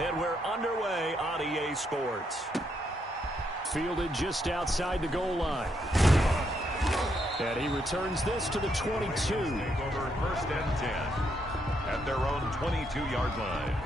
And we're underway on EA Sports. Fielded just outside the goal line. And he returns this to the 22. Over 1st and 10 at their own 22-yard line.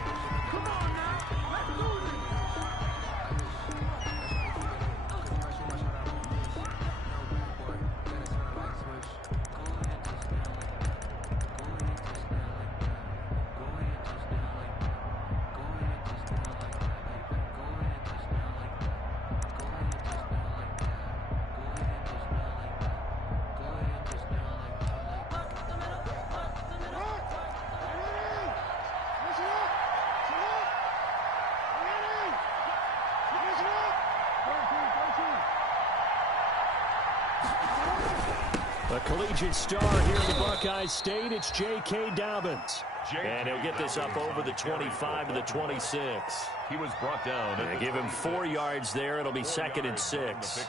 A collegiate star here in the Buckeye State, it's J.K. Dobbins. And he'll get this up over the 25 to the 26. He was brought down. And give him 4 yards there. It'll be 2nd and 6.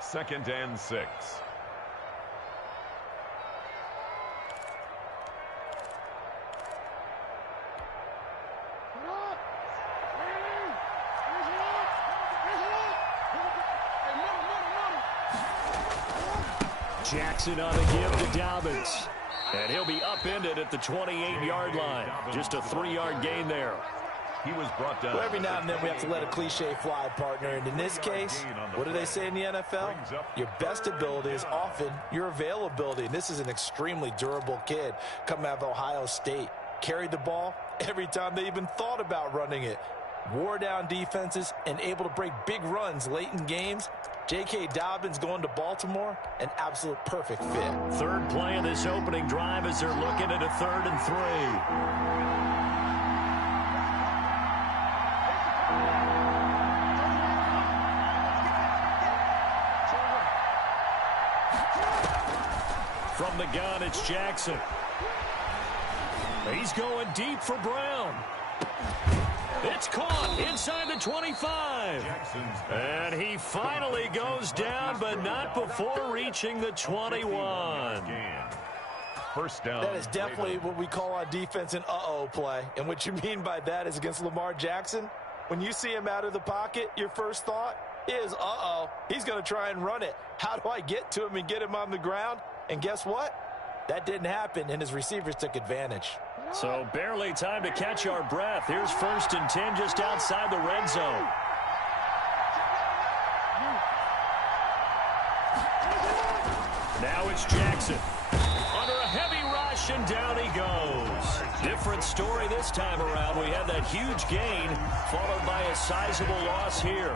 2nd and 6. Jackson on the give to Dobbins. And he'll be upended at the 28-yard line. Just a 3-yard gain there. He was brought down. Well, every now and then we have to let a cliche fly, partner. And in this case, what do they say in the NFL? Your best ability is often your availability. And this is an extremely durable kid coming out of Ohio State. Carried the ball every time they even thought about running it. Wore down defenses and able to break big runs late in games. J.K. Dobbins going to Baltimore, an absolute perfect fit. Third play of this opening drive as they're looking at a 3rd and 3. From the gun, it's Jackson. He's going deep for Brown. It's caught inside the 25. And he finally goes down, but not before reaching the 21. First down. That is definitely what we call on defense an uh-oh play. And what you mean by that is against Lamar Jackson, when you see him out of the pocket, your first thought is, uh-oh, he's going to try and run it. How do I get to him and get him on the ground? And guess what? That didn't happen, and his receivers took advantage. So barely time to catch our breath. Here's 1st and 10 just outside the red zone. Now it's Jackson. Under a heavy rush, and down he goes. Different story this time around. We had that huge gain, followed by a sizable loss here.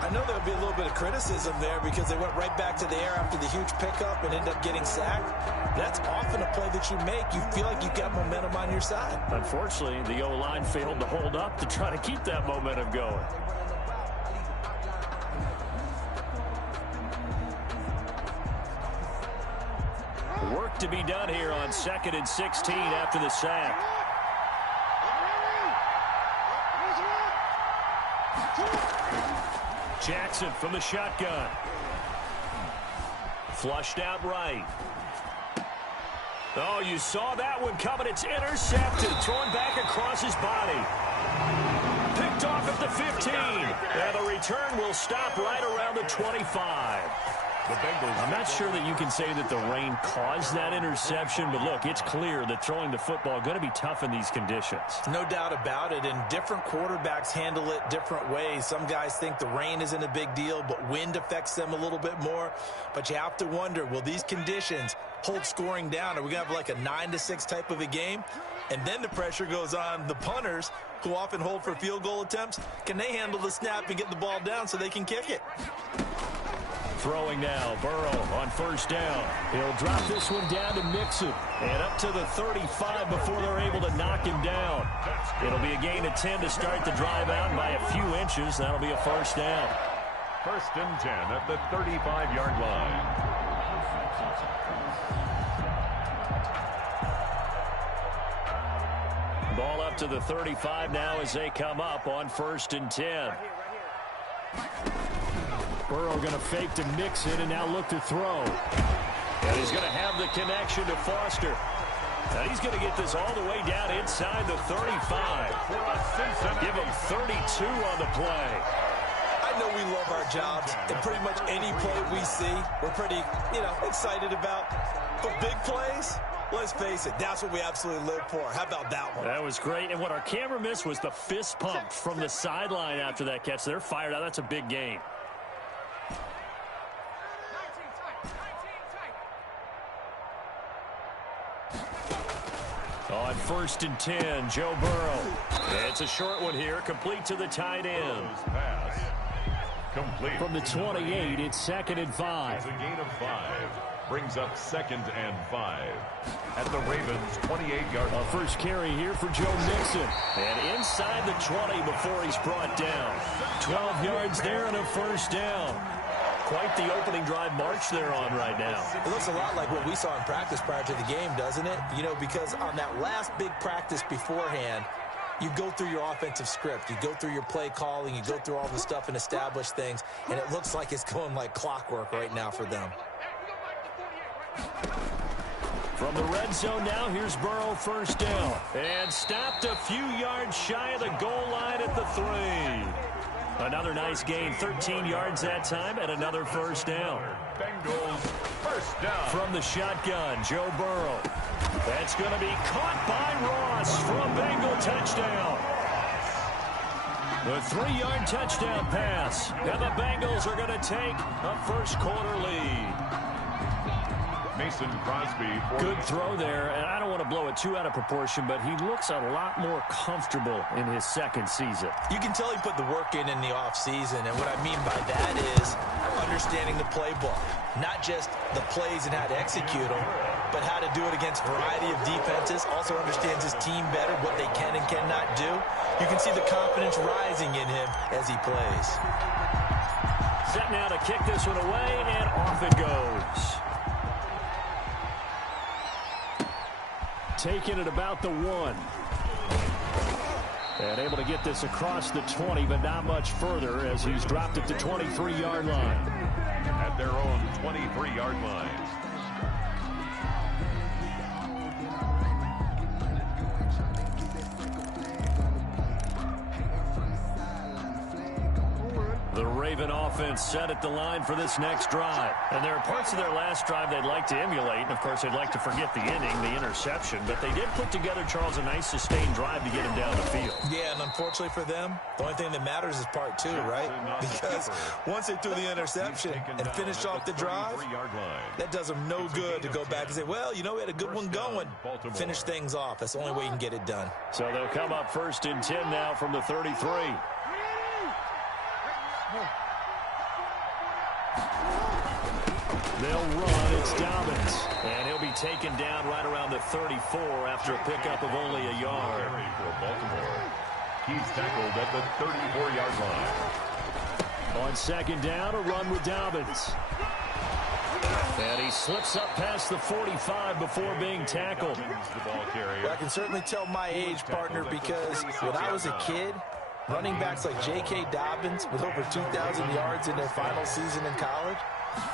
I know there'll be a little bit of criticism there because they went right back to the air after the huge pickup and ended up getting sacked. That's often a play that you make. You feel like you've got momentum on your side. Unfortunately, the O-line failed to hold up to try to keep that momentum going. Work to be done here on 2nd and 16 after the sack. Jackson from the shotgun. Flushed out right. Oh, you saw that one coming. It's intercepted. Thrown back across his body. Picked off at the 15. And the return will stop right around the 25. I'm not sure that you can say that the rain caused that interception, but look, it's clear that throwing the football is going to be tough in these conditions. No doubt about it, and different quarterbacks handle it different ways. Some guys think the rain isn't a big deal, but wind affects them a little bit more. But you have to wonder, will these conditions hold scoring down? Are we going to have like a 9-6 type of a game? And then the pressure goes on the punters, who often hold for field goal attempts. Can they handle the snap and get the ball down so they can kick it? Throwing now, Burrow on 1st down. He'll drop this one down to Mixon. And up to the 35 before they're able to knock him down. It'll be a gain of 10 to start the drive out by a few inches. That'll be a 1st down. 1st and 10 at the 35-yard line. Ball up to the 35 now as they come up on 1st and 10. Burrow going to fake to Mixon and now look to throw. And he's going to have the connection to Foster. And he's going to get this all the way down inside the 35. Give him 32 on the play. I know we love our jobs, and pretty much any play we see, we're pretty, excited about. But big plays, let's face it, that's what we absolutely live for. How about that one? That was great. And what our camera missed was the fist pump from the sideline after that catch. They're fired out. That's a big gain. On 1st and 10, Joe Burrow. It's a short one here, complete to the tight end. Pass. Complete. From the 28, it's 2nd and 5. It's a gain of 5. Brings up 2nd and 5. At the Ravens' 28-yard line. A first carry here for Joe Mixon. And inside the 20 before he's brought down. 12 yards there and a first down. Quite the opening drive march they're on right now. It looks a lot like what we saw in practice prior to the game, doesn't it? Because on that last big practice beforehand, you go through your offensive script. You go through your play calling. You go through all the stuff and establish things. And it looks like it's going like clockwork right now for them. From the red zone now, here's Burrow, first down. And stopped a few yards shy of the goal line at the 3. Another nice gain, 13 yards that time, and another first down. Bengals first down. From the shotgun, Joe Burrow. That's going to be caught by Ross for a Bengal touchdown. The 3-yard touchdown pass. And the Bengals are going to take a first-quarter lead. Mason Crosby. Good throw there, and I don't want to blow it too out of proportion, but he looks a lot more comfortable in his second season. You can tell he put the work in the offseason, and what I mean by that is understanding the playbook. Not just the plays and how to execute them, but how to do it against a variety of defenses. Also understands his team better, what they can and cannot do. You can see the confidence rising in him as he plays. Set now to kick this one away, and off it goes. Taking it about the 1. And able to get this across the 20, but not much further as he's dropped it to 23-yard line. At their own 23-yard line. The Raven offense set at the line for this next drive. And there are parts of their last drive they'd like to emulate. And, of course, they'd like to forget the inning, the interception. But they did put together, Charles, a nice sustained drive to get him down the field. Yeah, and unfortunately for them, the only thing that matters is part 2, right? Because once they threw the interception and finished off the drive, that does them no good to go back and say, well, we had a good one going. Finish things off. That's the only way you can get it done. So they'll come up 1st and 10 now from the 33. They'll run. It's Dobbins. And he'll be taken down right around the 34 after a pickup of only a yard. For Baltimore. He's tackled at the 34-yard line. On 2nd down, a run with Dobbins. And he slips up past the 45 before being tackled. Well, I can certainly tell my age, partner, because when I was a kid, running backs like J.K. Dobbins with over 2,000 yards in their final season in college,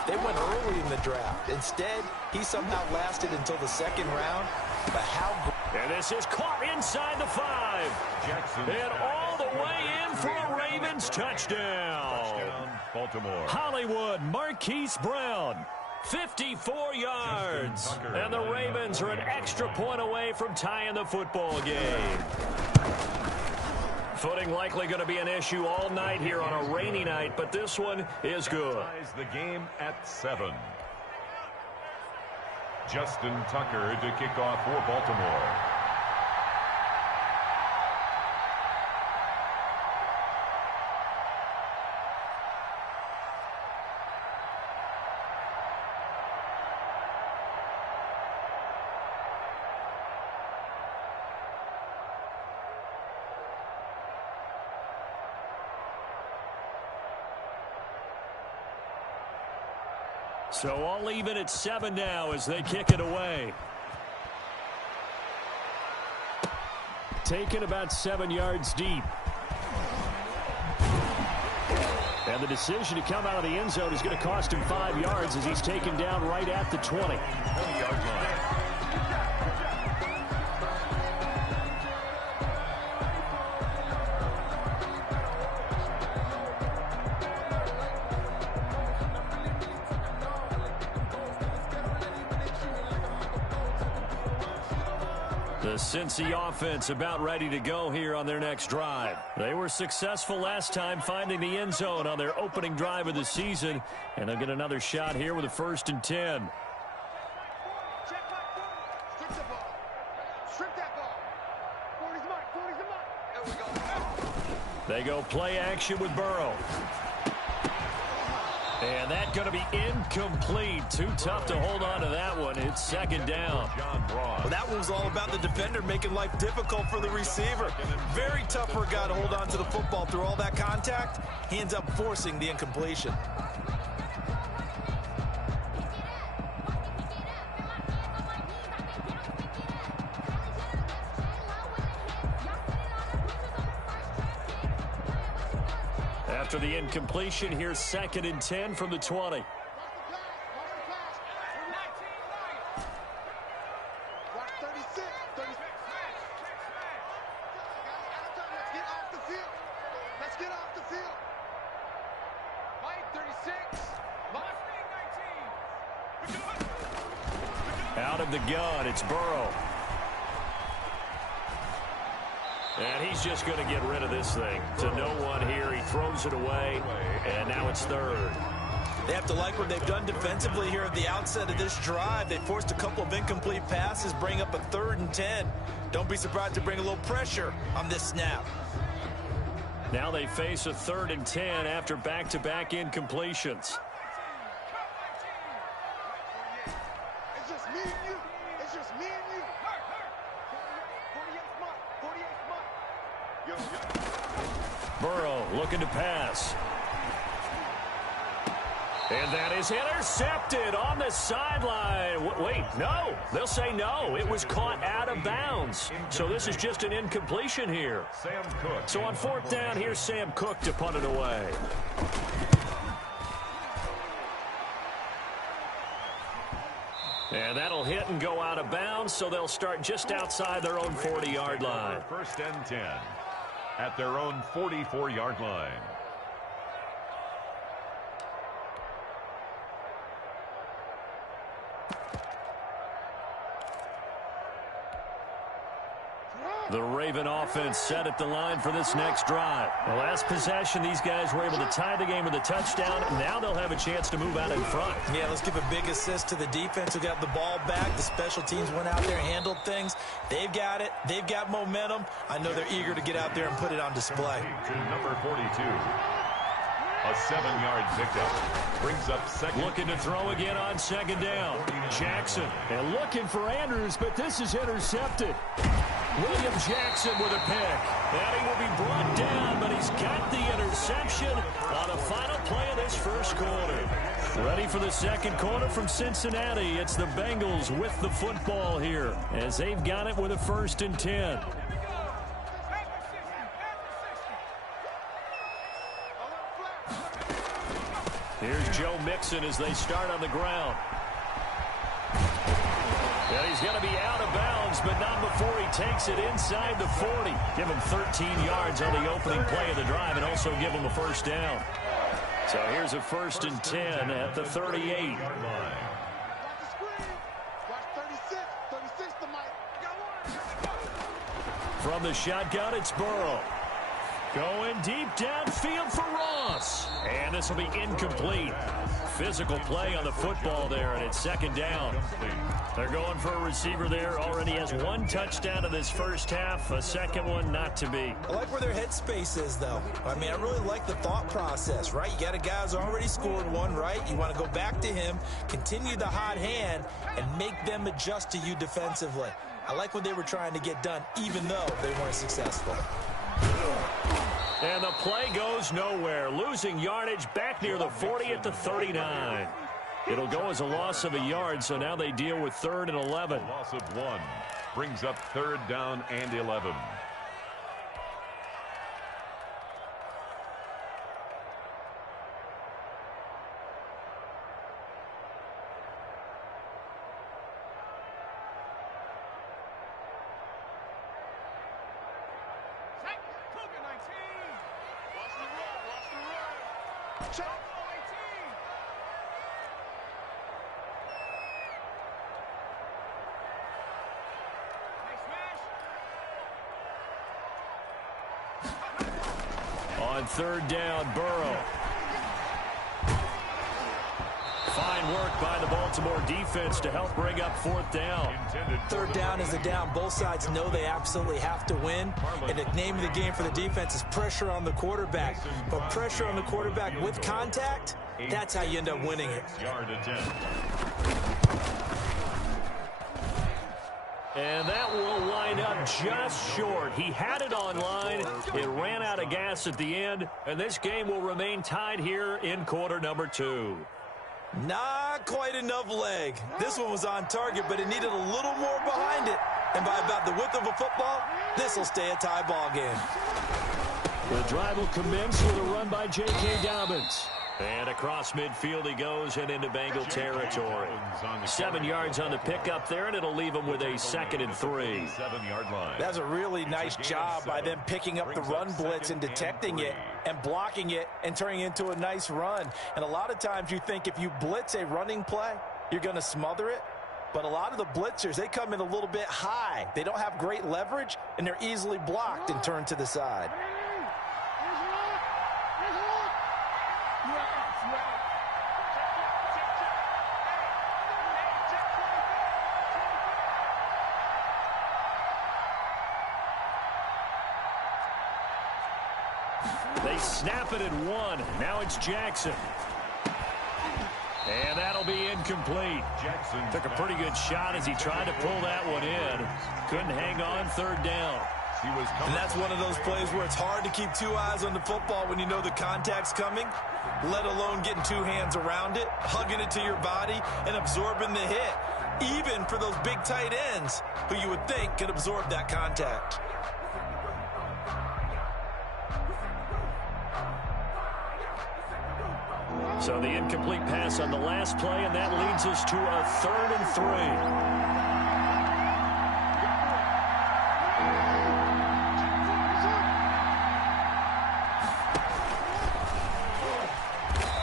they went early in the draft. Instead, he somehow lasted until the 2nd round. But how... And this is caught inside the 5. Jackson. And all the way in for a Ravens touchdown. Baltimore. Hollywood, Marquise Brown. 54 yards. And the Ravens are an extra point away from tying the football game. Footing likely going to be an issue all night here on a rainy night, but this one is good. The game at 7. Justin Tucker to kick off for Baltimore. So all even at 7 now as they kick it away. Taken about 7 yards deep. And the decision to come out of the end zone is going to cost him 5 yards as he's taken down right at the 20. 20-yard line. Cincy offense about ready to go here on their next drive. They were successful last time finding the end zone on their opening drive of the season, and they'll get another shot here with a 1st and 10. They go play action with Burrow. And that's going to be incomplete. Too tough to hold on to that one. It's 2nd down. Well, that one was all about the defender making life difficult for the receiver. Very tough for a guy to hold on to the football through all that contact. He ends up forcing the incompletion. After the incompletion, here's 2nd and 10 from the 20. Out of the gun, it's Burrow. And he's just going to get rid of this thing. To no one here. He throws it away, and now it's 3rd. They have to like what they've done defensively here at the outset of this drive. They forced a couple of incomplete passes, bring up a 3rd and 10. Don't be surprised to bring a little pressure on this snap. Now they face a 3rd and 10 after back-to-back incompletions. It's just me and you. It's just me and you. 48 month. Burrow looking to pass. And that is intercepted on the sideline. Wait, no. They'll say no. It was caught out of bounds. So this is just an incompletion here. So on 4th down, here's Sam Cook to punt it away. And that'll hit and go out of bounds, so they'll start just outside their own 40-yard line. 1st and 10 at their own 44-yard line. The Raven offense set at the line for this next drive. The last possession, these guys were able to tie the game with a touchdown. Now they'll have a chance to move out in front. Yeah, let's give a big assist to the defense who got the ball back. The special teams went out there, handled things. They've got it. They've got momentum. I know they're eager to get out there and put it on display. To number 42. A 7-yard pickup. Brings up 2nd. Looking to throw again on 2nd down. Jackson. And looking for Andrews, but this is intercepted. William Jackson with a pick. And he will be brought down, but he's got the interception on the final play of this 1st quarter. Ready for the 2nd quarter from Cincinnati. It's the Bengals with the football here as they've got it with a 1st and 10. Here's Joe Mixon as they start on the ground. And he's going to be out of bounds, but not before he takes it inside the 40. Give him 13 yards on the opening play of the drive and also give him a 1st down. So here's a 1st and 10 at the 38. From the shotgun, it's Burrow. Going deep downfield for Ross. And this will be incomplete. Physical play on the football there, and it's 2nd down. They're going for a receiver there. Already has 1 touchdown in this 1st half. A 2nd one not to be. I like where their headspace is, though. I mean, I really like the thought process, right? You got a guy who's already scored 1, right? You want to go back to him, continue the hot hand, and make them adjust to you defensively. I like what they were trying to get done, even though they weren't successful. And the play goes nowhere. Losing yardage back near the 40 at the 39. It'll go as a loss of a yard, so now they deal with 3rd and 11. A loss of 1 brings up 3rd down and 11. On third down, Burrow. Fine work by the Baltimore defense to help bring up fourth down. Third down is a down. Both sides know they absolutely have to win. And the name of the game for the defense is pressure on the quarterback. But pressure on the quarterback with contact, that's how you end up winning it. And that will line up just short. He had it on line. It ran out of gas at the end. And this game will remain tied here in quarter number 2. Not quite enough leg. This one was on target, but it needed a little more behind it. And by about the width of a football, this will stay a tie ball game. The drive will commence with a run by J.K. Dobbins. And across midfield he goes and into Bengal territory. 7 yards on the pickup there, and it'll leave him with a 2nd and 3. 7-yard line. That's a really nice job by them picking up the run blitz and detecting it and blocking it and turning it into a nice run. And a lot of times you think if you blitz a running play, you're going to smother it. But a lot of the blitzers, they come in a little bit high. They don't have great leverage, and they're easily blocked and turned to the side. They snap it at 1. Now it's Jackson. And that'll be incomplete. Jackson took a pretty good shot as he tried to pull that one in. Couldn't hang on third down. And that's one of those plays where it's hard to keep 2 eyes on the football when you know the contact's coming, let alone getting 2 hands around it, hugging it to your body, and absorbing the hit, even for those big tight ends who you would think could absorb that contact. So the incomplete pass on the last play, and that leads us to a 3rd and 3.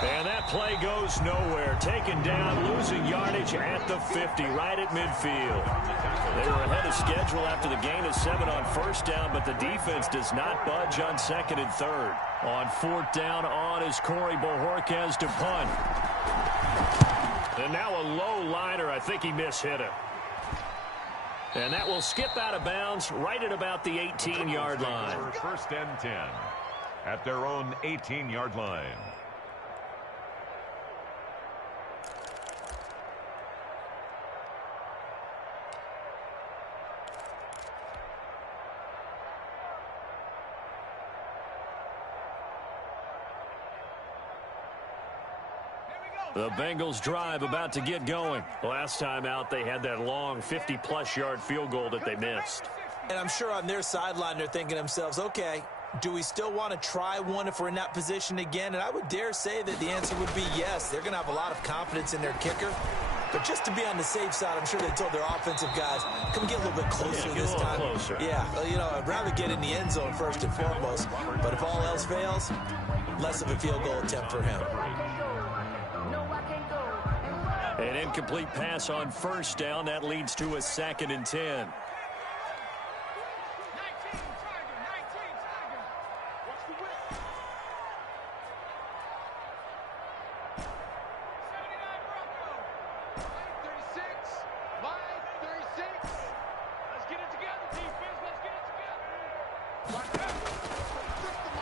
And that play goes nowhere. Taken down, losing yardage at the 50, right at midfield. They were ahead of schedule after the gain of 7 on first down, but the defense does not budge on 2nd and 3rd. On 4th down, on is Corey Bojorquez to punt. And now a low liner. I think he mishit it. And that will skip out of bounds right at about the 18-yard line. 1st and 10 at their own 18-yard line. The Bengals drive about to get going. Last time out, they had that long 50-plus yard field goal that they missed. And I'm sure on their sideline, they're thinking to themselves, okay, do we still want to try one if we're in that position again? And I would dare say that the answer would be yes. They're going to have a lot of confidence in their kicker. But just to be on the safe side, I'm sure they told their offensive guys, come get a little bit closer this time. Closer. Yeah, well, you know, I'd rather get in the end zone first and foremost. But if all else fails, less of a field goal attempt for him. An incomplete pass on first down. That leads to a 2nd and 10.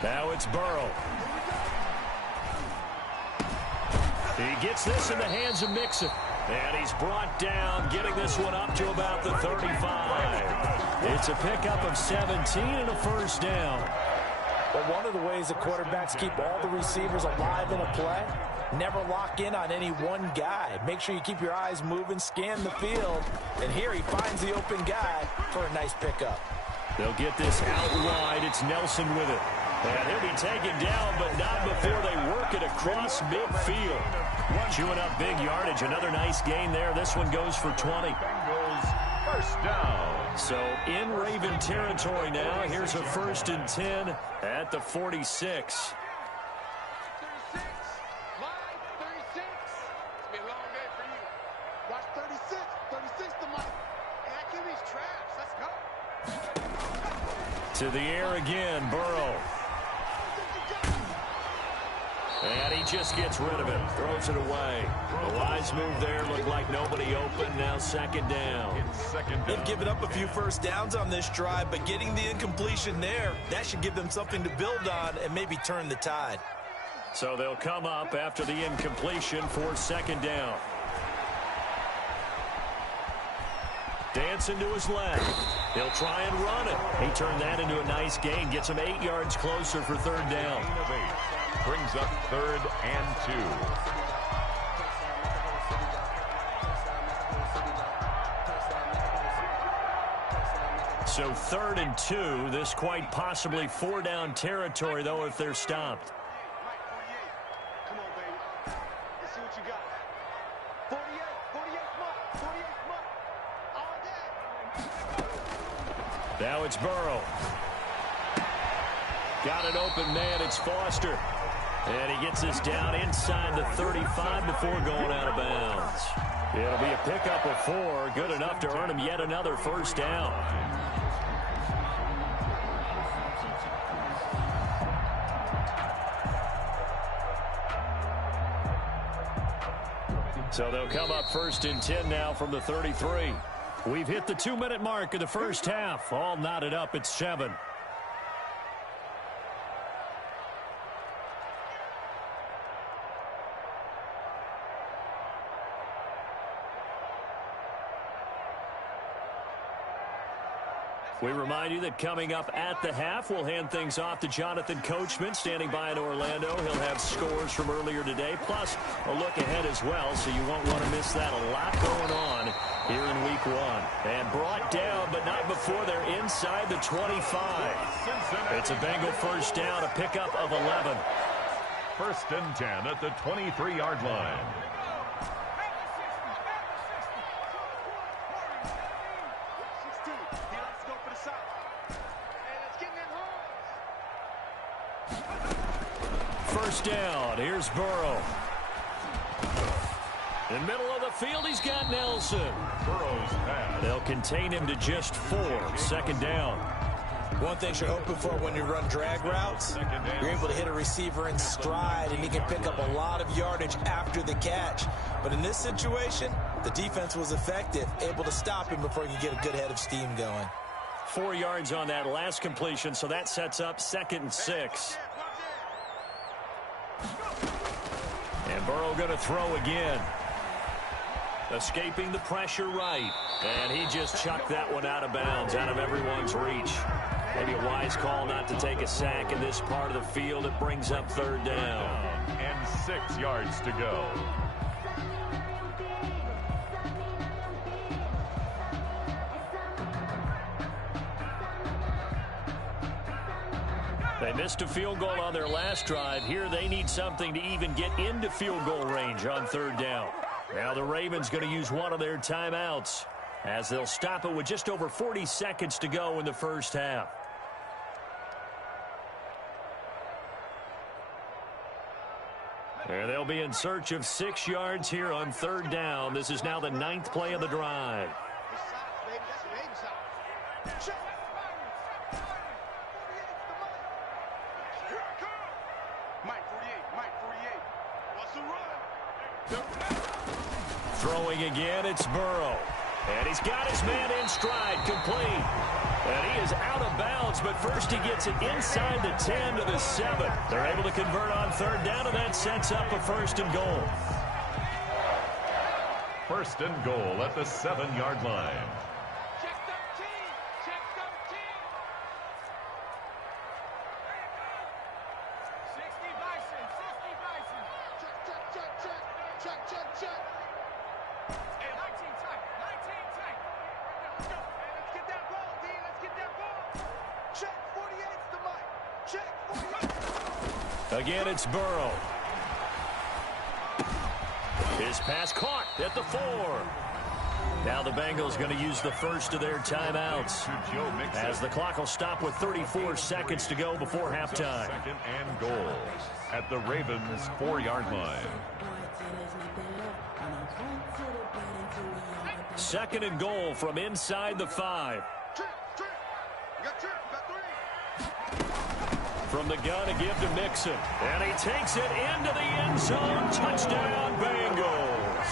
Now it's Burrow. He gets this in the hands of Mixon. And he's brought down, getting this one up to about the 35. It's a pickup of 17 and a first down. Well, one of the ways the quarterbacks keep all the receivers alive in a play, never lock in on any one guy. Make sure you keep your eyes moving, scan the field. And here he finds the open guy for a nice pickup. They'll get this out wide. It's Nelson with it. And he'll be taken down, but not before they work it across midfield. Chewing up big yardage. Another nice gain there. This one goes for 20. Bengals first down. So in Raven territory now. Here's a 1st and 10 at the 46. To the air again, Burrow. just gets rid of it, throws it away. A wise move there, looked like nobody open, now second down. They've given up a few first downs on this drive, but getting the incompletion there, that should give them something to build on and maybe turn the tide. So they'll come up after the incompletion for second down. Dancing to his left. He'll try and run it. He turned that into a nice gain. Gets him 8 yards closer for third down. Brings up 3rd and 2. So 3rd and 2. This quite possibly 4-down territory, though, if they're stopped. Come on, baby. Let's see what you got. 48 Mike. 48 Mike. All day. Now it's Burrow. Got an open man. It's Foster. And he gets us down inside the 35 before going out of bounds. It'll be a pickup of 4. Good enough to earn him yet another first down. So they'll come up 1st and 10 now from the 33. We've hit the 2-minute mark of the first half. All knotted up at 7. We remind you that coming up at the half, we'll hand things off to Jonathan Coachman, standing by in Orlando. He'll have scores from earlier today, plus a look ahead as well, so you won't want to miss that. A lot going on here in Week 1. And brought down, but not before they're inside the 25. It's a Bengal first down, a pickup of 11. 1st and 10 at the 23-yard line. First down. Here's Burrow. In the middle of the field, he's got Nelson. Burrow's pass. They'll contain him to just 4. Second down. One thing you're hoping for when you run drag routes, you're able to hit a receiver in stride, and he can pick up a lot of yardage after the catch. But in this situation, the defense was effective, able to stop him before he could get a good head of steam going. 4 yards on that last completion, so that sets up 2nd and 6. And Burrow going to throw again. Escaping the pressure right. And he just chucked that one out of bounds, out of everyone's reach. Maybe a wise call not to take a sack in this part of the field. It brings up 3rd down. And 6 yards to go. They missed a field goal on their last drive. Here they need something to even get into field goal range on 3rd down. Now the Ravens going to use one of their timeouts as they'll stop it with just over 40 seconds to go in the first half. And they'll be in search of 6 yards here on 3rd down. This is now the 9th play of the drive. Throwing again, it's Burrow. And he's got his man in stride, complete. And he is out of bounds, but first he gets it inside the 10 to the 7. They're able to convert on 3rd down, and that sets up a 1st and goal. 1st and goal at the 7-yard line. Check 13. Check 13. 60 Bison. 60 Bison. Check. Hey, 19 tight. 19 tight. Let's go. Hey, let's get that ball, D. Let's get that ball. Check 48's the mic. Check 48. Again, it's Burrow. His pass caught at the 4. Now the Bengals going to use the first of their timeouts as the clock will stop with 34 seconds to go before halftime. 2nd and goal at the Ravens' 4-yard line. 2nd and goal from inside the 5. You got 3. From the gun, a give to Mixon. And he takes it into the end zone. Touchdown, Bengals.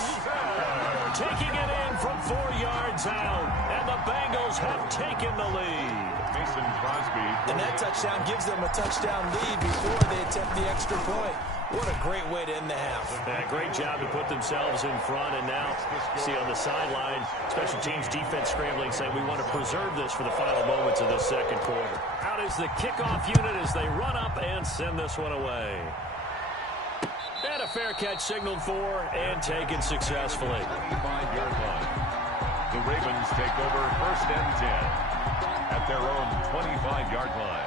Taking it in from 4 yards out. And the Bengals have taken the lead. Mason Crosby. And that touchdown gives them a touchdown lead before they attempt the extra point. What a great way to end the half. Yeah, great job to put themselves in front. And now, see on the sideline, special teams defense scrambling, saying we want to preserve this for the final moments of the second quarter. Out is the kickoff unit as they run up and send this one away. And a fair catch signaled for and taken successfully. 25-yard line. The Ravens take over 1st and 10 at their own 25-yard line.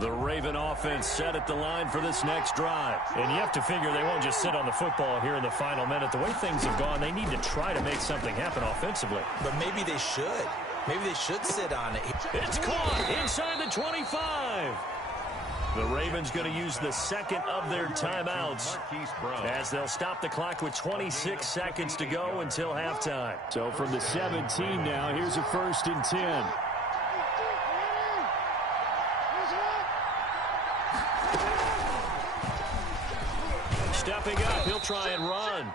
The Raven offense set at the line for this next drive. And you have to figure they won't just sit on the football here in the final minute. The way things have gone, they need to try to make something happen offensively. But maybe they should. Maybe they should sit on it. It's caught inside the 25. The Ravens going to use the second of their timeouts as they'll stop the clock with 26 seconds to go until halftime. So from the 17 now, here's a 1st and 10. Stepping up, he'll try and run.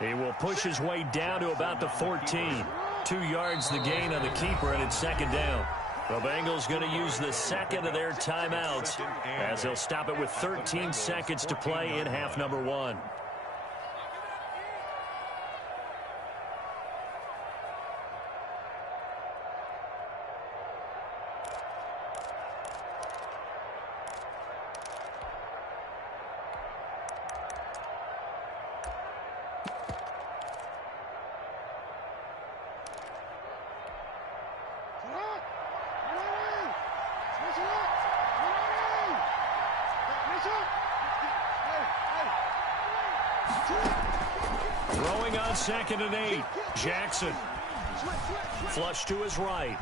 He will push his way down to about the 14. 2 yards the gain on the keeper, and it's 2nd down. The Bengals going to use the second of their timeouts as they'll stop it with 13 seconds to play in half number 1. Throwing on 2nd and 8. Jackson. Flush to his right.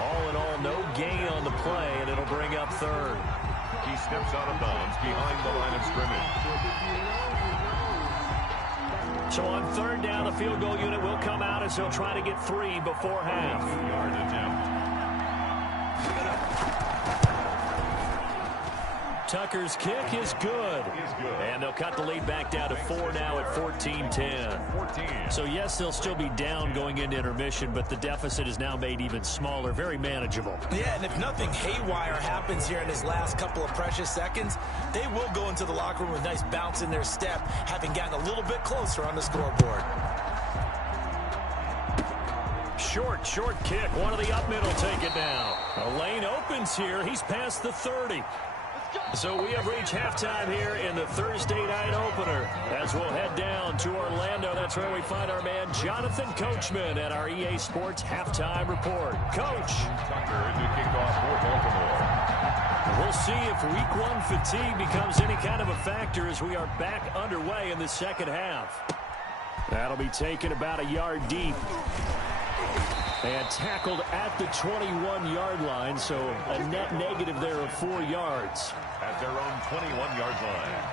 All in all, no gain on the play, and it'll bring up 3rd. He steps out of bounds behind the line of scrimmage. So on 3rd down, the field goal unit will come out as he'll try to get 3 before half. 2-yard attempt. Tucker's kick is good. And they'll cut the lead back down to 4 now at 14-10. So, yes, they'll still be down going into intermission, but the deficit is now made even smaller, very manageable. Yeah, and if nothing haywire happens here in his last couple of precious seconds, they will go into the locker room with a nice bounce in their step, having gotten a little bit closer on the scoreboard. Short kick. One of the up middle take it down. A lane opens here. He's past the 30. So we have reached halftime here in the Thursday night opener as we'll head down to Orlando. That's where we find our man Jonathan Coachman at our EA Sports Halftime Report. Coach. Tucker to kick off for Baltimore. We'll see if week 1 fatigue becomes any kind of a factor as we are back underway in the second half. That'll be taken about a yard deep. And tackled at the 21-yard line, so a net negative there of 4 yards. At their own 21-yard line.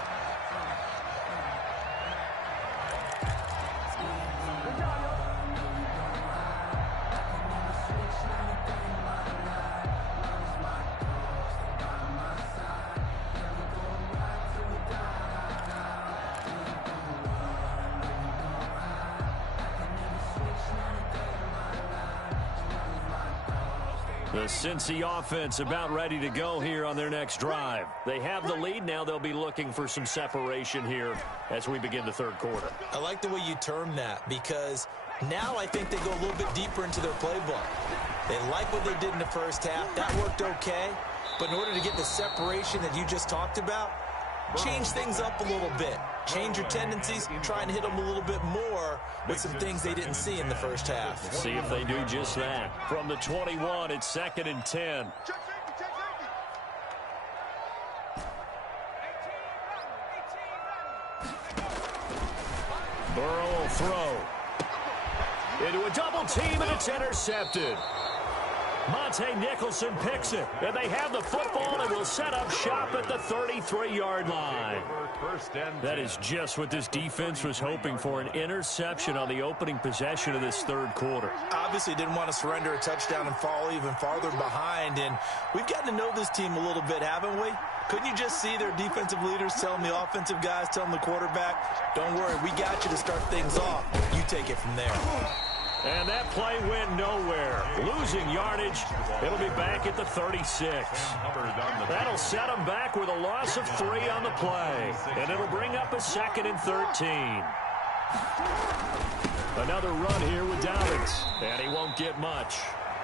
The Cincy offense about ready to go here on their next drive. They have the lead. Now they'll be looking for some separation here as we begin the 3rd quarter. I like the way you term that because now I think they go a little bit deeper into their playbook. They like what they did in the first half. That worked okay. But in order to get the separation that you just talked about, change things up a little bit. Change your tendencies, try and hit them a little bit more with some things they didn't see in the first half. Let's see if they do just that. From the 21, it's 2nd and 10. Burrow will throw. Into a double team, and it's intercepted. Monte Nicholson picks it, and they have the football and will set up shop at the 33-yard line. That is just what this defense was hoping for, an interception on the opening possession of this third quarter. Obviously didn't want to surrender a touchdown and fall even farther behind, and we've gotten to know this team a little bit, haven't we? Couldn't you just see their defensive leaders telling the offensive guys, telling the quarterback, don't worry, we got you to start things off. You take it from there. And that play went nowhere. Losing yardage. It'll be back at the 36. That'll set them back with a loss of 3 on the play. And it'll bring up a 2nd and 13. Another run here with Dobbins. And he won't get much.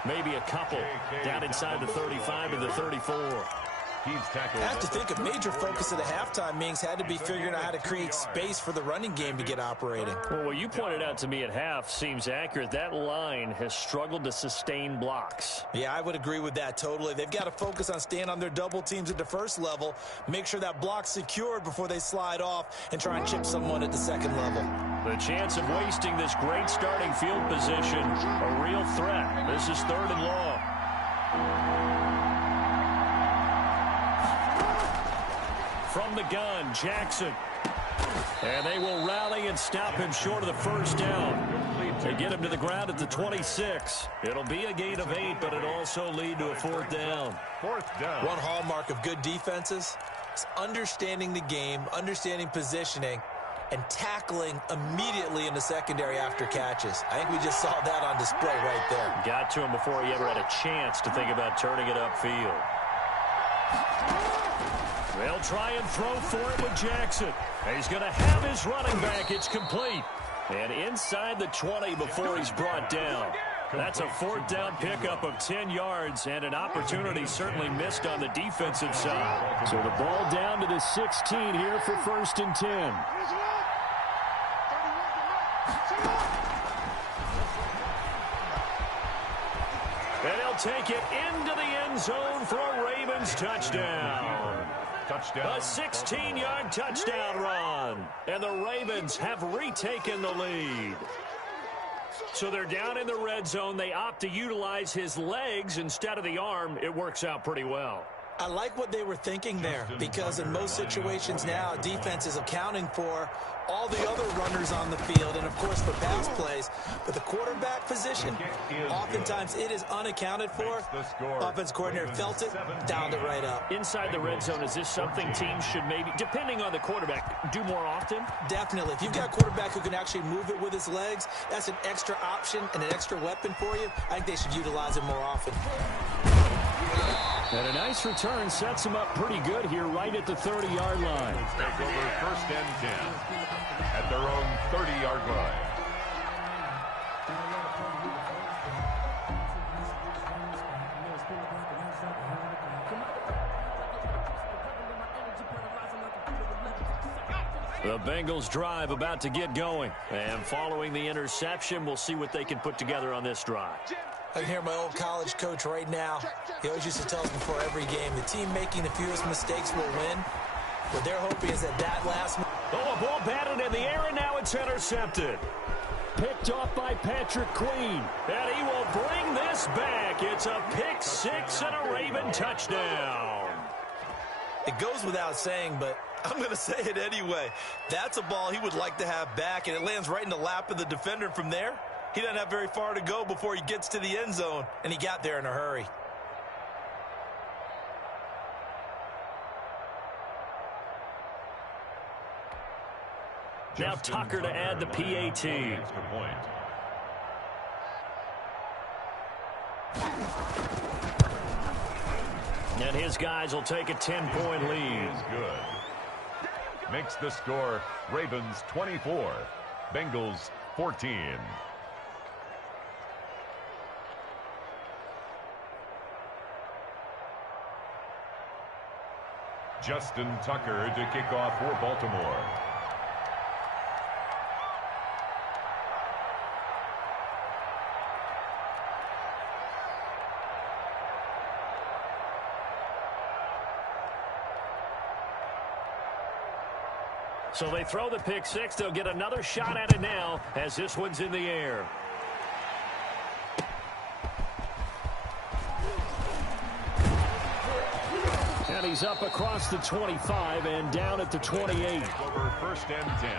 Maybe a couple. Down inside the 35 and the 34. I have to think a major focus of the halftime meetings had to be figuring out how to create space for the running game to get operating. Well, what you pointed out to me at half seems accurate. That line has struggled to sustain blocks. Yeah, I would agree with that totally. They've got to focus on staying on their double teams at the first level, make sure that block's secured before they slide off and try and chip someone at the second level. The chance of wasting this great starting field position, a real threat. This is 3rd and long. From the gun, Jackson. And they will rally and stop him short of the first down. They get him to the ground at the 26. It'll be a gain of 8, but it'll also lead to a 4th down. 4th down. One hallmark of good defenses is understanding the game, understanding positioning, and tackling immediately in the secondary after catches. I think we just saw that on display right there. Got to him before he ever had a chance to think about turning it upfield. They'll try and throw for it with Jackson. He's going to have his running back. It's complete. And inside the 20 before he's brought down. That's a 4th down pickup of 10 yards and an opportunity certainly missed on the defensive side. So the ball down to the 16 here for 1st and 10. And he'll take it into the end zone for a Ravens touchdown. A 16-yard touchdown run. And the Ravens have retaken the lead. So they're down in the red zone. They opt to utilize his legs instead of the arm. It works out pretty well. I like what they were thinking there, because in most situations now, defense is accounting for all the other runners on the field and, of course, for pass plays. But the quarterback position, oftentimes it is unaccounted for. Offense coordinator felt it, dialed it right up. Inside the red zone, is this something teams should maybe, depending on the quarterback, do more often? Definitely. If you've got a quarterback who can actually move it with his legs, that's an extra option and an extra weapon for you. I think they should utilize it more often. And a nice return sets them up pretty good here right at the 30-yard line. Take over 1st and 10 at their own 30-yard line. The Bengals drive about to get going. And following the interception, we'll see what they can put together on this drive. I can hear my old college coach right now. He always used to tell us before every game, the team making the fewest mistakes will win. What they're hoping is that last... Oh, a ball batted in the air, and now it's intercepted. Picked off by Patrick Queen. And he will bring this back. It's a pick 6 and a Raven touchdown. It goes without saying, but I'm going to say it anyway. That's a ball he would like to have back, and it lands right in the lap of the defender from there. He doesn't have very far to go before he gets to the end zone, and he got there in a hurry. Now Tucker to add the PAT. And his guys will take a 10-point lead. Good. Makes the score Ravens 24, Bengals 14. Justin Tucker to kick off for Baltimore. So they throw the pick six. They'll get another shot at it now as this one's in the air. And he's up across the 25 and down at the 28. Over first and 10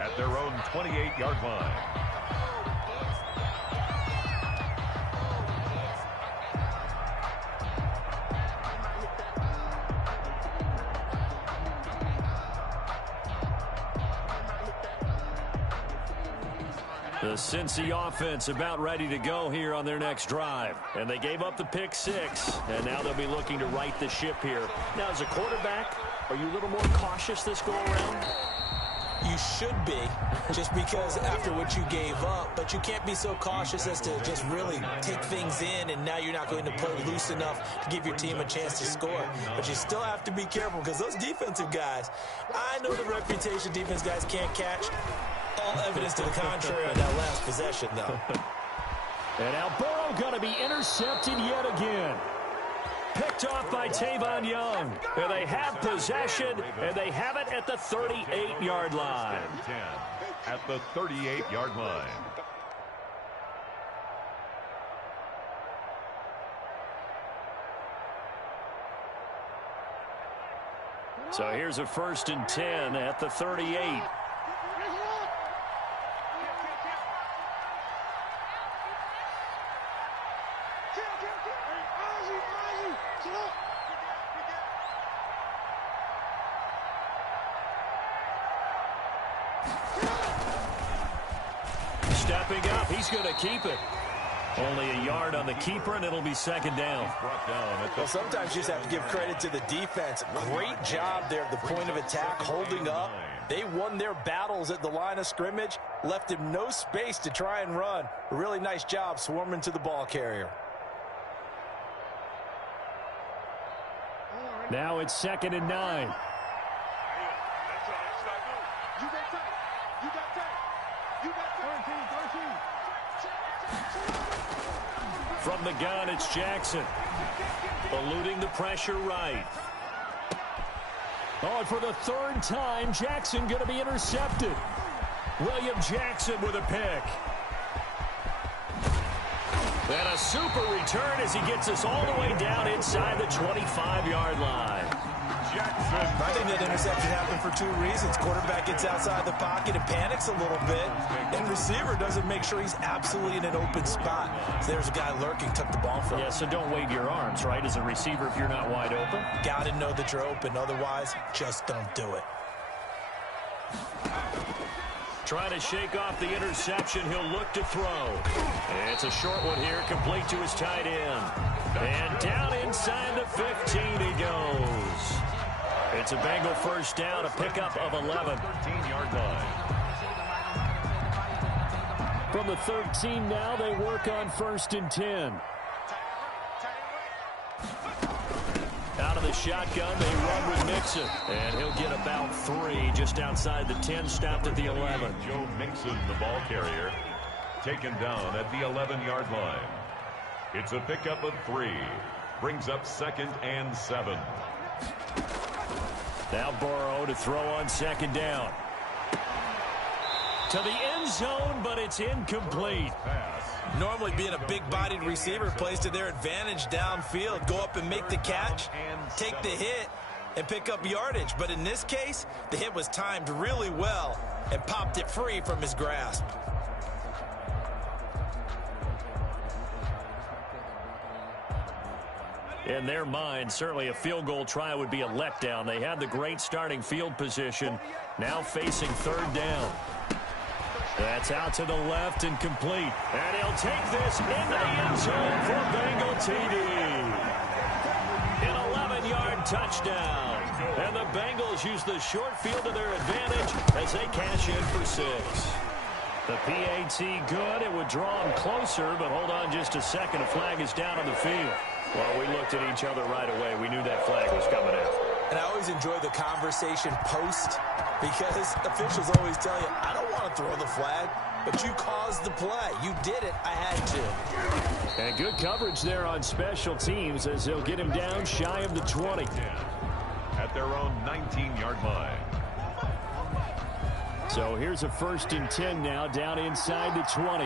at their own 28-yard line. The Cincy offense about ready to go here on their next drive. And they gave up the pick six, and now they'll be looking to right the ship here. Now, as a quarterback, are you a little more cautious this go-around? You should be, just because after what you gave up, but you can't be so cautious as to just really take things in, and now you're not going to play loose enough to give your team a chance to score. But you still have to be careful because those defensive guys, I know the reputation defense guys can't catch. All evidence to the contrary on that last possession, though. And now Burrow going to be intercepted yet again. Picked off by Tavon Young. And they have possession, and they have it at the 38-yard line. 10 at the 38-yard line. So here's a 1st and 10 at the 38. Stepping up, he's going to keep it. Only a yard on the keeper, and it'll be 2nd down. Well, sometimes you just have to give credit to the defense. Great job there at the point of attack, holding up. They won their battles at the line of scrimmage, left him no space to try and run. A really nice job swarming to the ball carrier. Now it's 2nd and 9. From the gun, it's Jackson. Eluding the pressure right. Oh, and for the 3rd time, Jackson going to be intercepted. William Jackson with a pick. And a super return as he gets us all the way down inside the 25-yard line. Jackson. I think that interception happened for 2 reasons. Quarterback gets outside the pocket and panics a little bit, and receiver doesn't make sure he's absolutely in an open spot. So there's a guy lurking, took the ball from him. Yeah, so don't wave your arms, right, as a receiver if you're not wide open. Got to know that you're open. Otherwise, just don't do it. Trying to shake off the interception. He'll look to throw. It's a short one here, complete to his tight end. And down inside the 15 he goes. It's a Bengal 1st down, a pickup of 11. 13-yard line. From the 13 now, they work on 1st and 10. Out of the shotgun, they run with Mixon. And he'll get about 3 just outside the 10, stopped at the 11. Joe Mixon, the ball carrier, taken down at the 11-yard line. It's a pickup of 3. Brings up 2nd and 7. Now Burrow to throw on 2nd down. To the end zone, but it's incomplete. Normally being a big-bodied receiver plays to their advantage downfield. Go up and make the catch, take the hit, and pick up yardage. But in this case, the hit was timed really well and popped it free from his grasp. In their mind, certainly a field goal try would be a letdown. They had the great starting field position, now facing 3rd down. That's out to the left and complete. And he'll take this into the end zone for Bengal TD. An 11-yard touchdown. And the Bengals use the short field to their advantage as they cash in for 6. The PAT good. It would draw them closer, but hold on just a second. A flag is down on the field. Well, we looked at each other right away. We knew that flag was coming out. And I always enjoy the conversation post because officials always tell you, I don't want to throw the flag, but you caused the play. You did it. I had to. And good coverage there on special teams as they'll get him down shy of the 20. At their own 19-yard line. So here's a 1st and 10 now, down inside the 20.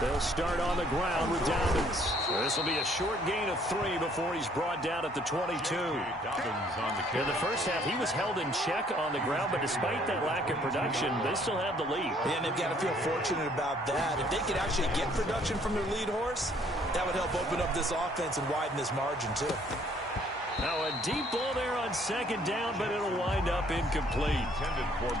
They'll start on the ground with Dobbins. This will be a short gain of 3 before he's brought down at the 22. In the first half, he was held in check on the ground, but despite that lack of production, they still have the lead. Yeah, and they've got to feel fortunate about that. If they could actually get production from their lead horse, that would help open up this offense and widen this margin, too. Now a deep ball there on 2nd down, but it'll wind up incomplete.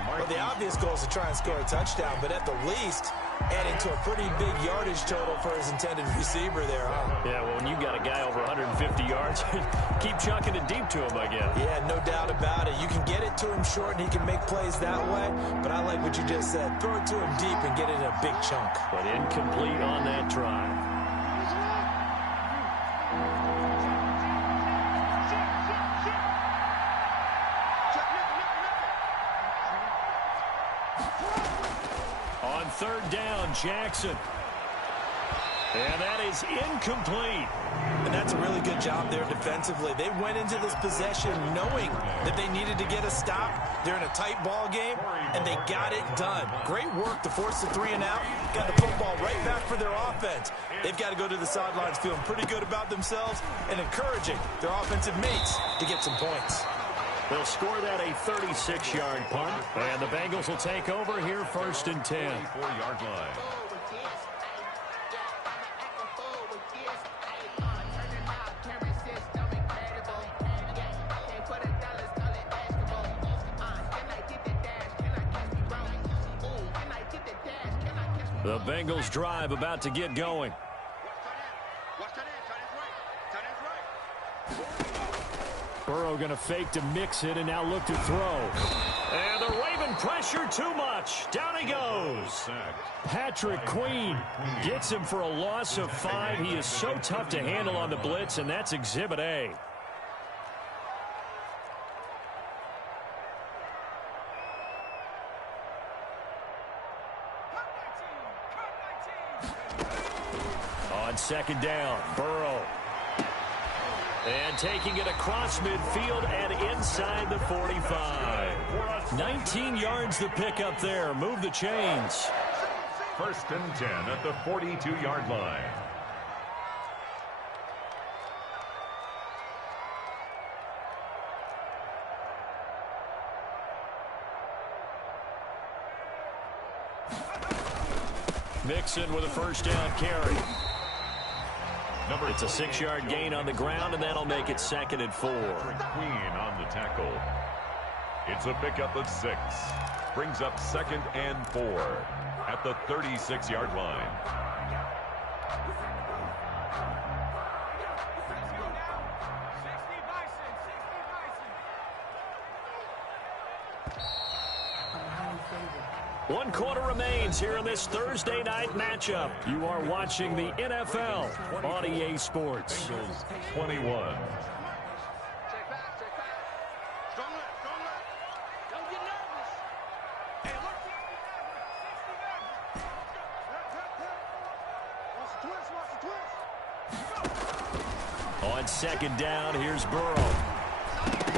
Well, the obvious goal is to try and score a touchdown, but at the least, adding to a pretty big yardage total for his intended receiver there, huh? Yeah, well, when you got a guy over 150 yards, keep chucking it deep to him, I guess. Yeah, no doubt about it. You can get it to him short, and he can make plays that way, but I like what you just said. Throw it to him deep and get it in a big chunk. But incomplete on that try. On 3rd down, Jackson. And that is incomplete. And that's a really good job there defensively. They went into this possession knowing that they needed to get a stop. They're in a tight ball game, and they got it done. Great work to force the 3 and out. Got the football right back for their offense. They've got to go to the sidelines feeling pretty good about themselves and encouraging their offensive mates to get some points. They'll score that a 36-yard punt, and the Bengals will take over here 1st and 10. 4-yard line. The Bengals drive about to get going. Burrow going to fake to mix it and now look to throw. And the Raven pressure too much. Down he goes. Patrick Queen gets him for a loss of 5. He is so tough to handle on the blitz, and that's Exhibit A. On 2nd down, Burrow. And taking it across midfield and inside the 45. 19 yards the pickup there. Move the chains. 1st and 10 at the 42-yard line. Mixon with a 1st down carry. It's a 6-yard gain on the ground, and that'll make it 2nd and 4. Queen on the tackle. It's a pickup of 6. Brings up 2nd and 4 at the 36-yard line. One quarter remains here in this Thursday night matchup. You are watching the NFL on EA Sports. 21. Check back, check back. Strong left, strong left. Don't get nervous. Hey, look. 60 back. On 2nd down, here's Burrow.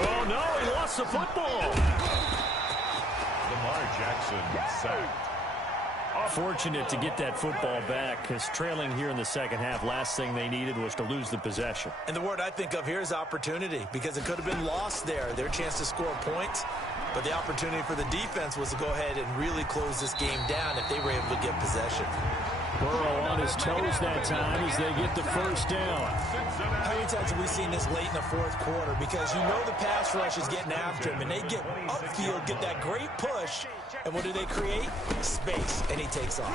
Oh, no, he lost the football. Lamar Jackson sacked. Fortunate to get that football back, because trailing here in the 2nd half, last thing they needed was to lose the possession. And the word I think of here is opportunity, because it could have been lost there. Their chance to score points, but the opportunity for the defense was to go ahead and really close this game down if they were able to get possession. Burrow on his toes that time as they get the 1st down. How many times have we seen this late in the 4th quarter? Because you know the pass rush is getting after him, and they get upfield, get that great push, and what do they create? Space, and he takes off.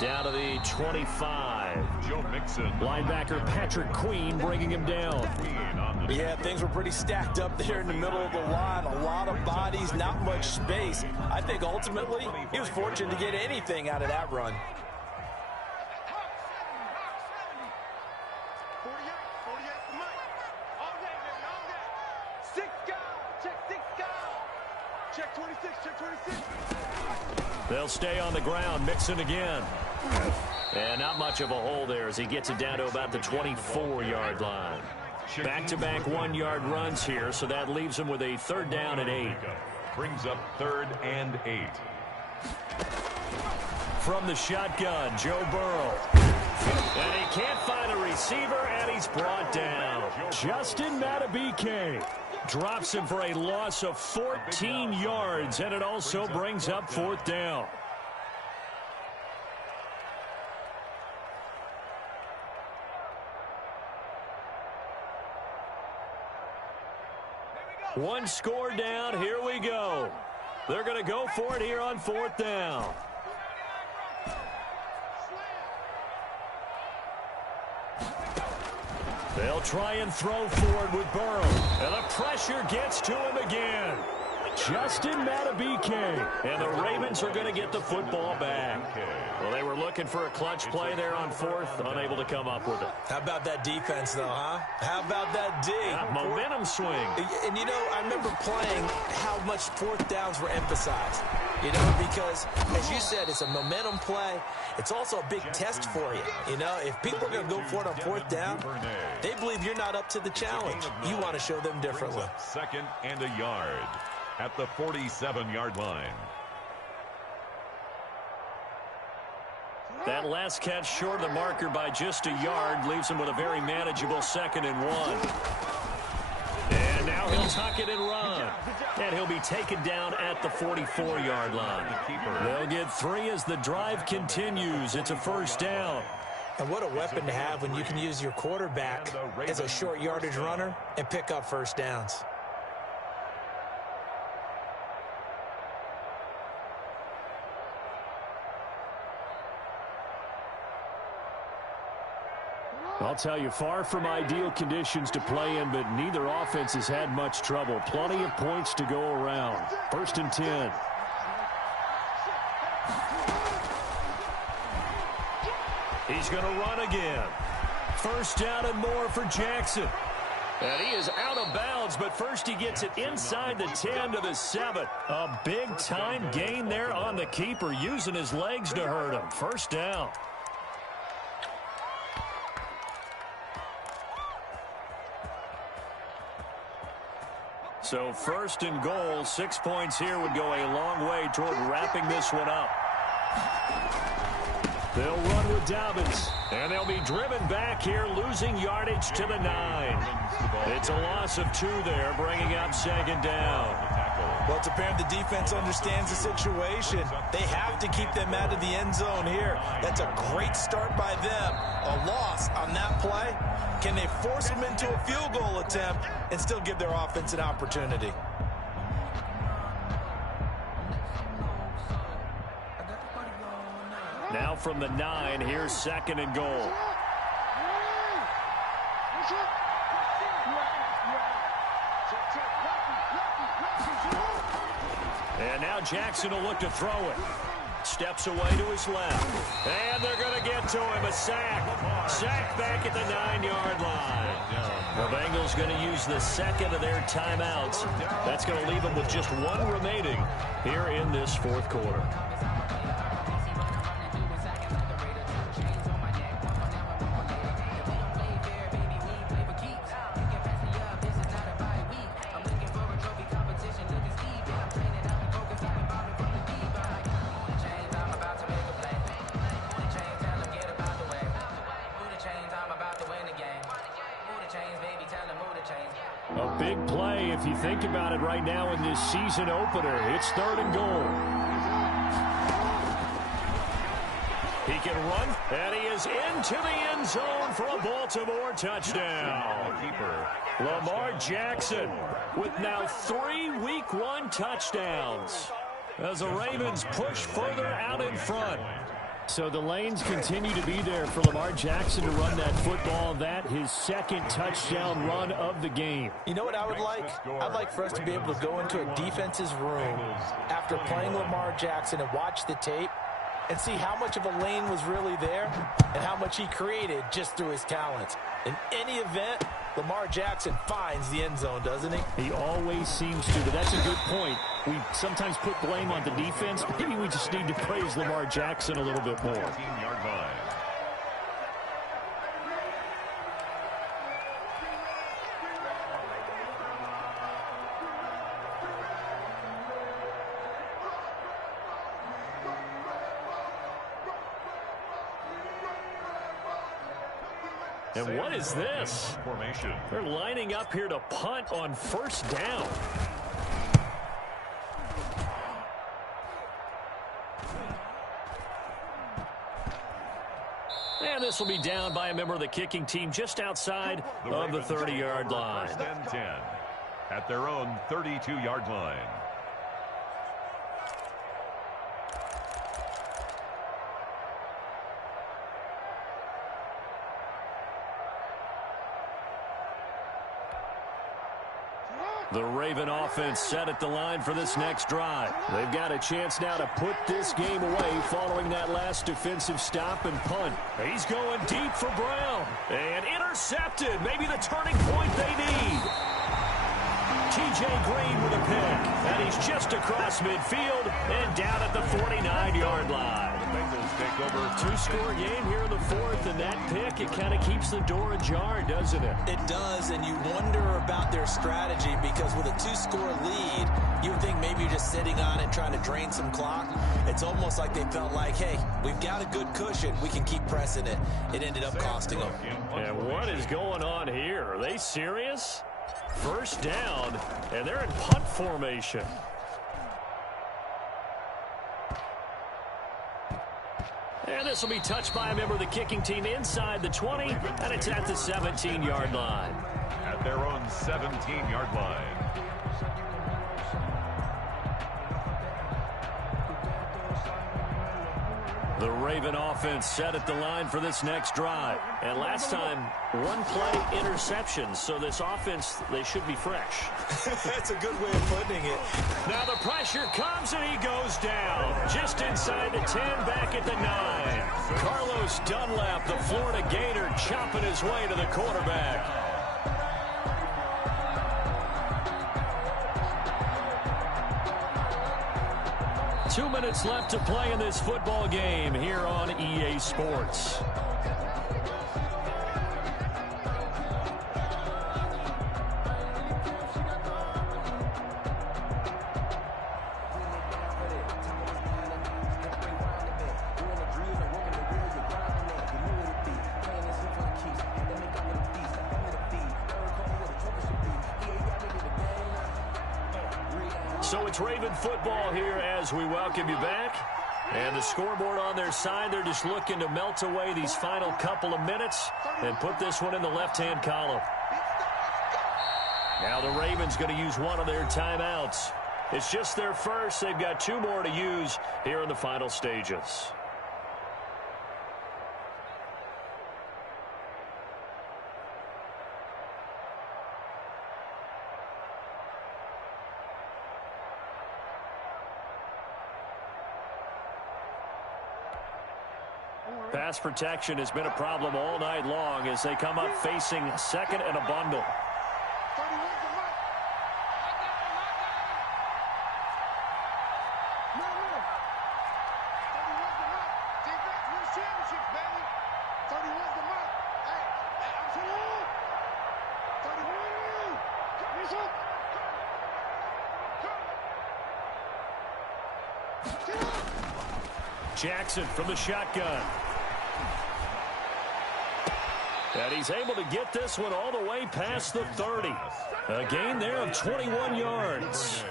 Down to the 25. Joe Mixon. Linebacker Patrick Queen bringing him down. Yeah, things were pretty stacked up there in the middle of the line. A lot of bodies, not much space. I think ultimately he was fortunate to get anything out of that run. 48 for Mike. All day, baby, all day. 6 guard, check 6 guard. Check 26, check 26. They'll stay on the ground, mixing again. And not much of a hole there as he gets it down to about the 24-yard line. Back-to-back 1-yard runs here, so that leaves him with a 3rd down and 8. Brings up 3rd and 8. From the shotgun, Joe Burrow. And he can't find a receiver, and he's brought down. Justin Matabike drops him for a loss of 14 yards, and it also brings up 4th down. One score down. Here we go. They're going to go for it here on 4th down. They'll try and throw forward with Burrow. And the pressure gets to him again. Justin Matabike. And the Ravens are going to get the football back. Well, they were looking for a clutch play there on 4th, unable to come up with it. How about that defense, though, huh? How about that D? Momentum swing. And, you know, I remember playing how much 4th downs were emphasized. You know, because, as you said, it's a momentum play. It's also a big test for you. You know, if people are going to go for it on 4th down, they believe you're not up to the challenge. You want to show them differently. 2nd and a yard at the 47-yard line. That last catch short of the marker by just a yard leaves him with a very manageable 2nd and 1. And now he'll tuck it and run. And he'll be taken down at the 44-yard line. They'll get 3 as the drive continues. It's a 1st down. And what a weapon to have when you can use your quarterback as a short yardage runner and pick up 1st downs. I'll tell you, far from ideal conditions to play in, but neither offense has had much trouble. Plenty of points to go around. 1st and 10. He's going to run again. 1st down and more for Jackson. And he is out of bounds, but first he gets it inside the 10 to the 7. A big-time gain there on the keeper, using his legs to hurt him. 1st down. So 1st and goal, 6 points here would go a long way toward wrapping this one up. They'll run with Dobbins, and they'll be driven back here, losing yardage to the 9. It's a loss of 2 there, bringing up 2nd down. Well, it's apparent the defense understands the situation. They have to keep them out of the end zone here. That's a great start by them. A loss on that play. Can they force them into a field goal attempt and still give their offense an opportunity? Now from the 9, here's 2nd and goal. And now Jackson will look to throw it. Steps away to his left. And they're going to get to him. A sack. Sack back at the 9-yard line. The Bengals going to use the 2nd of their timeouts. That's going to leave them with just 1 remaining here in this 4th quarter. A big play if you think about it right now in this season opener. It's 3rd and goal. He can run, and he is into the end zone for a Baltimore touchdown. Lamar Jackson with now 3 Week 1 touchdowns as the Ravens push further out in front. So the lanes continue to be there for Lamar Jackson to run that football. That his 2nd touchdown run of the game. You know what I would like? I'd like for us to be able to go into a defense's room after playing Lamar Jackson and watch the tape and see how much of a lane was really there and how much he created just through his talents. In any event, Lamar Jackson finds the end zone, doesn't he? He always seems to, but that's a good point. we sometimes put blame on the defense. Maybe we just need to praise Lamar Jackson a little bit more. 14-yard line. And what is this? Formation. They're lining up here to punt on first down. And this will be down by a member of the kicking team just outside of the 30-yard line. First and 10 at their own 32-yard line. The Raven offense set at the line for this next drive. They've got a chance now to put this game away following that last defensive stop and punt. He's going deep for Brown. And intercepted. Maybe the turning point they need. T.J. Green with a pick. And he's just across midfield and down at the 49-yard line. Bengals take over. Two-score game here in the fourth, and that pick, it kind of keeps the door ajar, doesn't it? It does, and you wonder about their strategy because with a two-score lead, you would think maybe you're just sitting on it trying to drain some clock. It's almost like they felt like, hey, we've got a good cushion. We can keep pressing it. It ended up costing them. And what is going on here? Are they serious? First down, and they're in punt formation. And this will be touched by a member of the kicking team inside the 20, and it's at the 17-yard line. At their own 17-yard line. The Raven offense set at the line for this next drive. And last time, one play interception, so this offense, they should be fresh. That's a good way of putting it. Now the pressure comes and he goes down. Just inside the 10, back at the 9. Carlos Dunlap, the Florida Gator, chopping his way to the quarterback. Two minutes left to play in this football game here on EA Sports. So it's Raven football here as we welcome you back. And the scoreboard on their side, they're just looking to melt away these final couple of minutes and put this one in the left-hand column. Now the Ravens going to use one of their timeouts. It's just their first. They've got two more to use here in the final stages. Pass protection has been a problem all night long as they come up facing second and a bundle. Jackson from the shotgun. And he's able to get this one all the way past the 30. A gain there of 21 yards.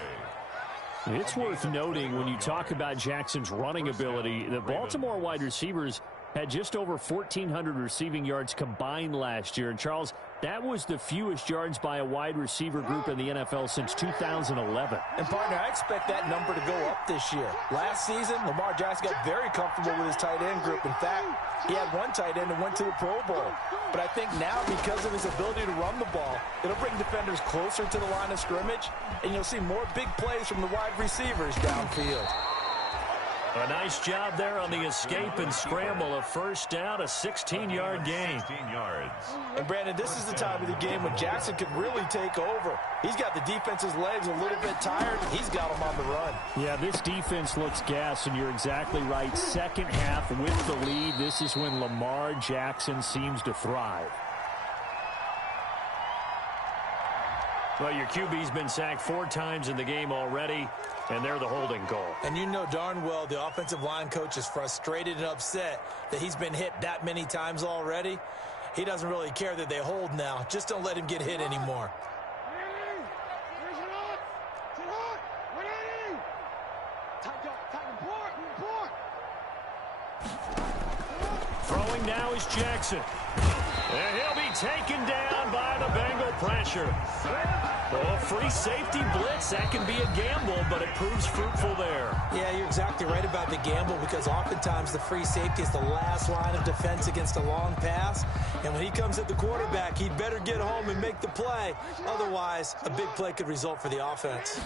It's worth noting when you talk about Jackson's running ability, the Baltimore wide receivers had just over 1,400 receiving yards combined last year. And, Charles, that was the fewest yards by a wide receiver group in the NFL since 2011. And, partner, I expect that number to go up this year. Last season, Lamar Jackson got very comfortable with his tight end group. In fact, he had one tight end that went to the Pro Bowl. But I think now, because of his ability to run the ball, it'll bring defenders closer to the line of scrimmage, and you'll see more big plays from the wide receivers downfield. A nice job there on the escape and scramble. A first down, a 16-yard gain. 16 yards. And, Brandon, this is the time of the game when Jackson could really take over. He's got the defense's legs a little bit tired. He's got them on the run. Yeah, this defense looks gassed, and you're exactly right. Second half with the lead, this is when Lamar Jackson seems to thrive. Well, your QB's been sacked 4 times in the game already, and they're the holding call. And you know darn well the offensive line coach is frustrated and upset that he's been hit that many times already. He doesn't really care that they hold now. Just don't let him get hit anymore. Throwing now is Jackson. And he'll be taken down by the Bengal pressure. Oh, free safety blitz. That can be a gamble, but it proves fruitful there. Yeah, you're exactly right about the gamble, because oftentimes the free safety is the last line of defense against a long pass. And when he comes at the quarterback, he'd better get home and make the play. Otherwise, a big play could result for the offense.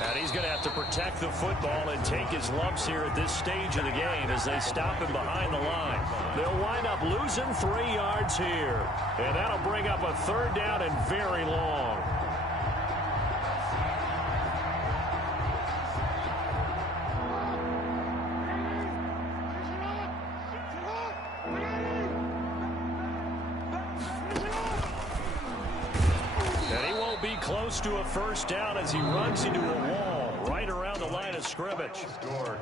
And he's going to have to protect the football and take his lumps here at this stage of the game as they stop him behind the line. They'll wind up losing 3 yards here. And that'll bring up a third down and very long. Close to a first down as he runs into a wall right around the line of scrimmage.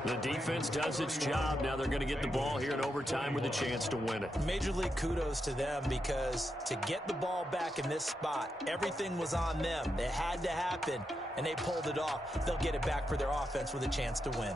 The defense does its job. Now they're going to get the ball here in overtime with a chance to win it. Major league kudos to them, because to get the ball back in this spot, everything was on them. It had to happen, and they pulled it off. They'll get it back for their offense with a chance to win.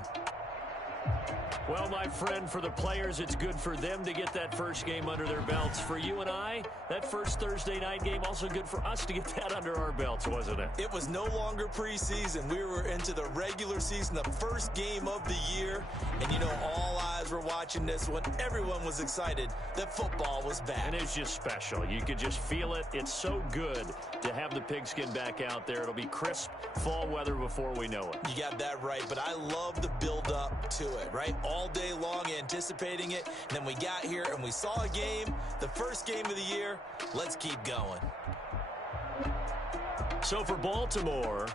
Well, my friend, for the players, it's good for them to get that first game under their belts. For you and I, that first Thursday night game, also good for us to get that under our belts, wasn't it? It was no longer preseason. We were into the regular season, the first game of the year. And, you know, all eyes were watching this one. Everyone was excited that football was back. And it's just special. You could just feel it. It's so good to have the pigskin back out there. It'll be crisp fall weather before we know it. You got that right, but I love the build-up to it, right? All day long anticipating it. And then we got here and we saw a game, the first game of the year. Let's keep going. So for Baltimore,